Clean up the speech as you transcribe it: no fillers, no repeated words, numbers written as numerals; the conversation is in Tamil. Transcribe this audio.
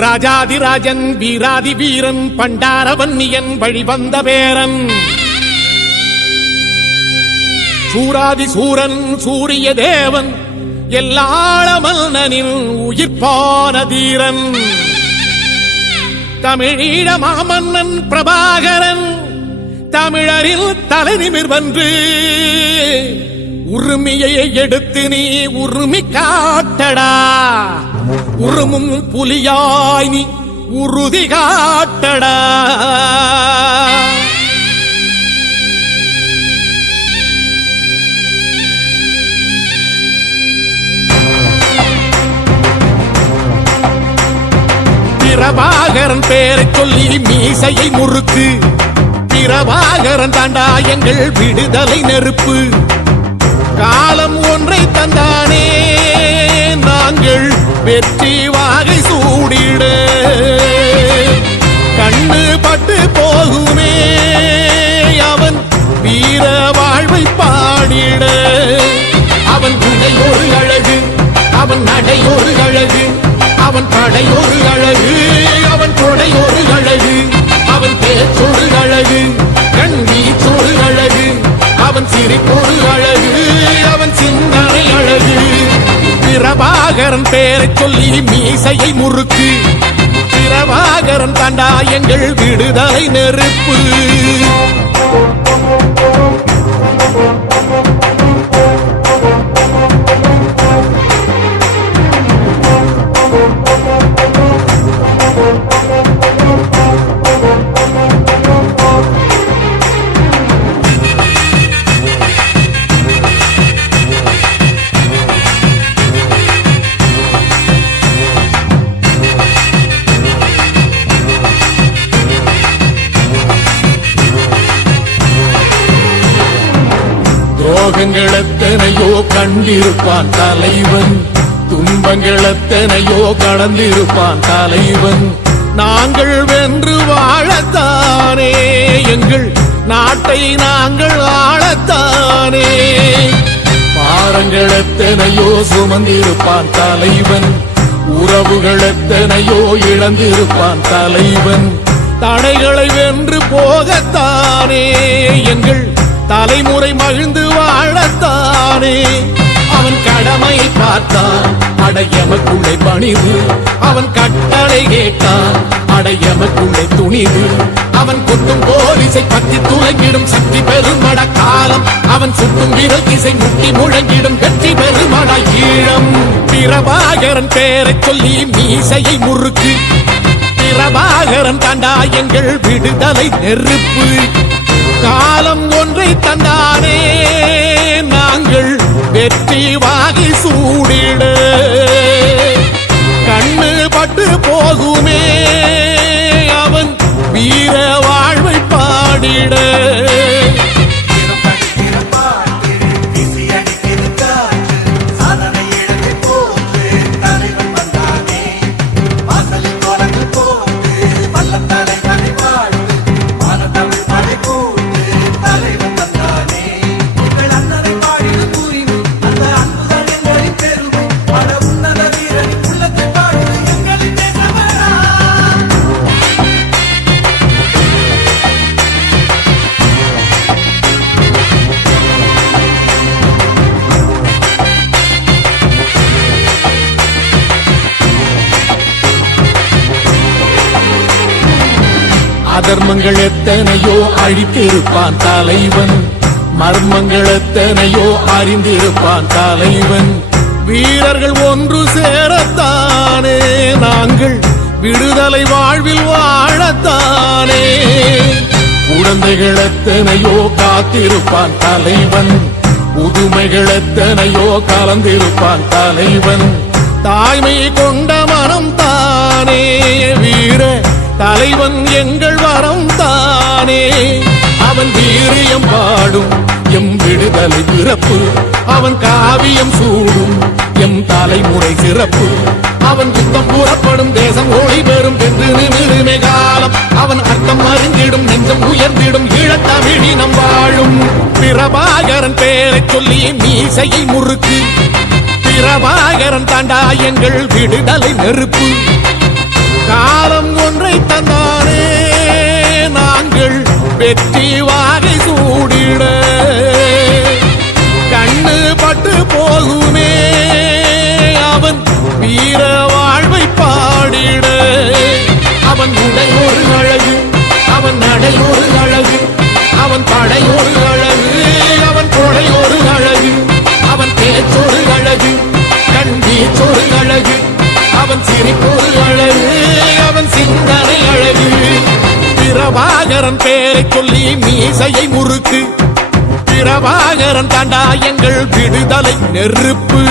ராஜாதிராஜன் வீராதி வீரன் பண்டாரவன்னியன் வழிவந்த பேரன் சூராதி சூரன் சூரிய தேவன் எல்லாள மன்னனின் உயிர்ப்பான தீரன் தமிழீழ மாமன்னன் பிரபாகரன் தமிழரில் தலை நிமிர்வன்று உரிமையை எடுத்து நீ உரிமை காட்டடா உருமும் புலியாய் நீ உறுதி காட்டடா பிரபாகரன் பேரை சொல்லி மீசையை முறுக்கு பிரபாகரன் தாண்டா எங்கள் விடுதலை நெருப்பு காலம் ஒன்றை தந்தானே நாங்கள் வெற்றி வாகை சூடிட கண்ணு பட்டு போகுமே அவன் வீர வாழ்வை பாடிட அவன் உடை ஒரு அழகு அவன் நடை ஒரு அழகு அவன் படை ஒரு அழகு அவன் கொடை ஒரு அழகு அவன் பேச்சொரு அழகு கண் வீச்சொரு அழகு அவன் சிரிப்பொரு அழகு அவன் சிந்தனை அழகு பிரபாகரன் பேரை சொல்லி மீசையை முறுக்கு பிரபாகரன் தாண்டா எங்கள் விடுதலை நெருப்பு துரோகங்கள் எத்தனையோ கண்டிருப்பான் தலைவன் துன்பங்கள் எத்தனையோ கடந்திருப்பான் தலைவன் நாங்கள் வென்று வாழத்தானே எங்கள் நாட்டை நாங்கள் ஆளத்தானே பாரங்கள் எத்தனையோ சுமந்திருப்பான் தலைவன் உறவுகள் எத்தனையோ இழந்திருப்பான் தலைவன் தடைகளை வென்று போகத்தானே எங்கள் தலைமுறை மகிழ்ந்து வாழத்தானே அவன் கடமை பார்த்தான் அடையமக்குள்ளே பணிவு அவன் கட்டளை கேட்டான் அடையமக்குள்ளே துணிவு அவன் கொட்டும் போலீசை பற்றி துளங்கிடும் சக்தி பெருமட காலம் அவன் சுட்டும் விரல் திசை முட்டி முழங்கிடும் வெற்றி பெருமட ஈழம் பிரபாகரன் பேரை சொல்லி மீசையை முறுக்கு பிரபாகரன் தாண்டா எங்கள் விடுதலை நெருப்பு காலம் ஒன்றை தந்தானே நாங்கள் வெற்றி வாகி சூடிட கண்ணு பட்டு போகுமே அவன் வீர வாழ்வை பாடிட அதர்மங்கள் எத்தனையோ அழித்திருப்பான் தலைவன் மர்மங்கள் எத்தனையோ அறிந்திருப்பான் தலைவன் வீரர்கள் ஒன்று சேரத்தானே நாங்கள் விடுதலை வாழ்வில் வாழத்தானே குழந்தைகள் எத்தனையோ காத்திருப்பான் தலைவன் புதுமைகள் எத்தனையோ கலந்திருப்பான் தலைவன் தாய்மை கொண்ட மனம் தானே வீர தலைவன் எங்கள் வரம் தானே அவன் வீரியம் பாடும் எம் விடுதலை பிறப்பு அவன் காவியம் சூடும் எம் தலைமுறை சிறப்பு அவன் யுத்தம் கூறப்படும் தேசம் ஓடி பெறும் என்று நிமிருமே காலம் அவன் அர்த்தம் அறிந்திடும் நெஞ்சம் உயர்ந்திடும் ஈழத்தமிழினம் வாழும் பிரபாகரன் பேரை சொல்லி மீசையை முறுக்கு பிரபாகரன் தாண்டா எங்கள் விடுதலை நெருப்பு. காலம் ஒன்றை தந்தானே நாங்கள் வெற்றி வாகை சூடிட. கண்ணு பட்டு போகுமே அவன் வீர வாழ்வை பாடிட. அவன் உடை ஒரு அழகு, அவன் நடை ஒரு அழகு, அவன் படை ஒரு அழகு, அவன் கொடை ஒரு அழகு, அவன் பேச்சொரு அழகு, கண் வீச்சொரு அழகு, அவன் சிரிப்பொரு அழகு, அவன் சிந்தனை அழகு. பிரபாகரன் பேரை சொல்லி மீசையை முறுக்கு. பிரபாகரன் தாண்டா எங்கள் விடுதலை நெருப்பு.